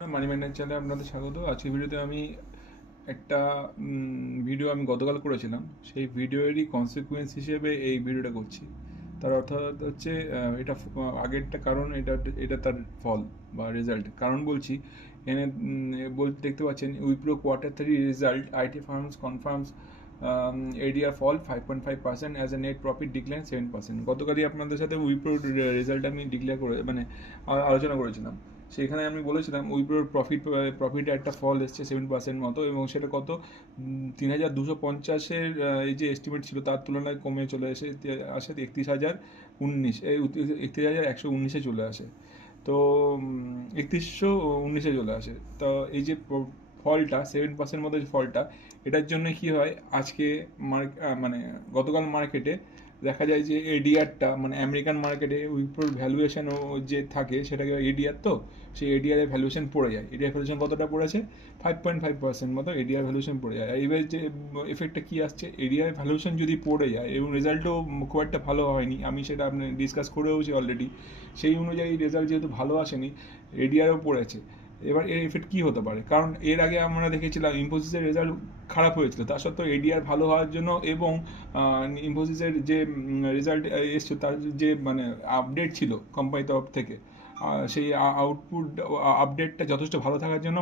মানি manage চ্যানেলে আপনাদের স্বাগত। আজকের ভিডিওতে আমি একটা ভিডিও আমি গতকাল করেছিলাম, সেই ভিডিওরই কনসিকুয়েন্স হিসেবে এই ভিডিওটা করছি। তার অর্থাৎ হচ্ছে এটা আগেরটা কারণ, এটা এটা তার ফল বা রেজাল্ট। কারণ বলছি, এখানে বলতে দেখতে পাচ্ছেন Wipro quarter 3 result, IT firms confirms ADR fall 5.5% as a net profit decline 7%। গতকালই আপনাদের সাথে উইপ্রোর রেজাল্ট আমি ডিক্লেয়ার করে আলোচনা করেছিলাম। সেখানে আমি বলেছিলাম উইপ্রোর প্রফিটে একটা ফল এসছে 7% মতো, এবং সেটা কত 3,250 এই যে এস্টিমেট ছিল তার তুলনায় কমে চলে আসে 31,019, এই 31,119 চলে আসে। তো 3119 চলে আসে। তো এই যে ফলটা 7% মতো যে ফলটা, এটার জন্য কি হয়, আজকে মানে গতকাল মার্কেটে দেখা যায় যে এডিআরটা, মানে আমেরিকান মার্কেটে উইপ্রোর ভ্যালুয়েশন যে থাকে সেটাকে এডিআর, তো সেই এডিআর এর ভ্যালুয়েশন পড়ে যায়। এডিআর ভ্যালুয়েশন কতটা পড়েছে? 5.5% মতো এডিআর ভ্যালুয়েশন পড়ে যায়। এইবার যে এফেক্টটা কি আসছে, এডিআর ভ্যালুয়েশন যদি পড়ে যায় এবং রেজাল্টও খুব একটা ভালো হয়নি, আমি সেটা আপনি ডিসকাস করেওছি অলরেডি, সেই অনুযায়ী রেজাল্ট যেহেতু ভালো আসেনি, এডিআরও পড়েছে। এবার এর এফেক্ট কী হতে পারে? কারণ এর আগে আমরা দেখেছিলাম ইনফোসিসের রেজাল্ট খারাপ হয়েছিল, তা সত্ত্বেও এডিআর ভালো হওয়ার জন্য এবং ইনফোসিসের যে রেজাল্ট এসছে তার যে মানে আপডেট ছিল কোম্পানির তরফ থেকে, সেই আউটপুট আপডেটটা যথেষ্ট ভালো থাকার জন্য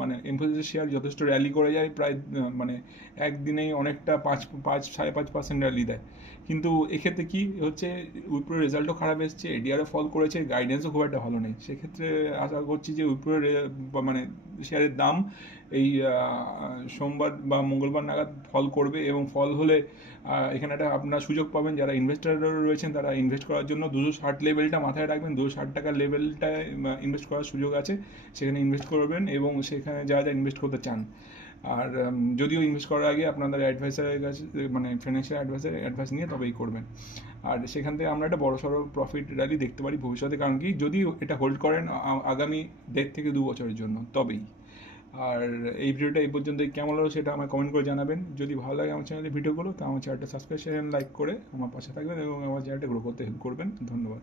মানে ইনফোসিসের শেয়ার যথেষ্ট র্যালি করে যায়, প্রায় মানে একদিনেই অনেকটা 5.5% র্যালি দেয়। কিন্তু এক্ষেত্রে কি হচ্ছে, উইপ্রোর রেজাল্টও খারাপ এসছে, এডিআরও ফল করেছে, গাইডেন্সও খুব একটা ভালো নেই। সেক্ষেত্রে আশা করছি যে উইপ্রোর মানে শেয়ারের দাম এই সোমবার বা মঙ্গলবার নাগাদ ফল করবে, এবং ফল হলে এখানে একটা আপনার সুযোগ পাবেন, যারা ইনভেস্টার রয়েছেন তারা ইনভেস্ট করার জন্য 260 লেভেলটা মাথায় রাখবেন। 260 টাকার লেভেলটায় ইনভেস্ট করার সুযোগ আছে, সেখানে ইনভেস্ট করবেন এবং সেখানে যারা যারা ইনভেস্ট করতে চান। আর যদিও ইনভেস্ট করার আগে আপনাদের অ্যাডভাইসারের কাছে, মানে ফিনান্সিয়াল অ্যাডভাইসারের অ্যাডভাইস নিয়ে তবেই করবেন। আর সেখান থেকে আমরা একটা বড়সড় প্রফিট র্যালি দেখতে পারি ভবিষ্যতে, কারণ কি, যদি এটা হোল্ড করেন আগামী 1.5 থেকে 2 বছরের জন্য তবেই। আর এই ভিডিওটা এই পর্যন্তই, কেমন লাগলো সেটা আমায় কমেন্ট করে জানাবেন। যদি ভালো লাগে আমার চ্যানেলের ভিডিওগুলো, তো আমার চ্যানেলটা সাবস্ক্রাইব লাইক করে আমার পাশে থাকবেন এবং আমার চ্যানেলটা গ্রো করতে হেল্প করবেন। ধন্যবাদ।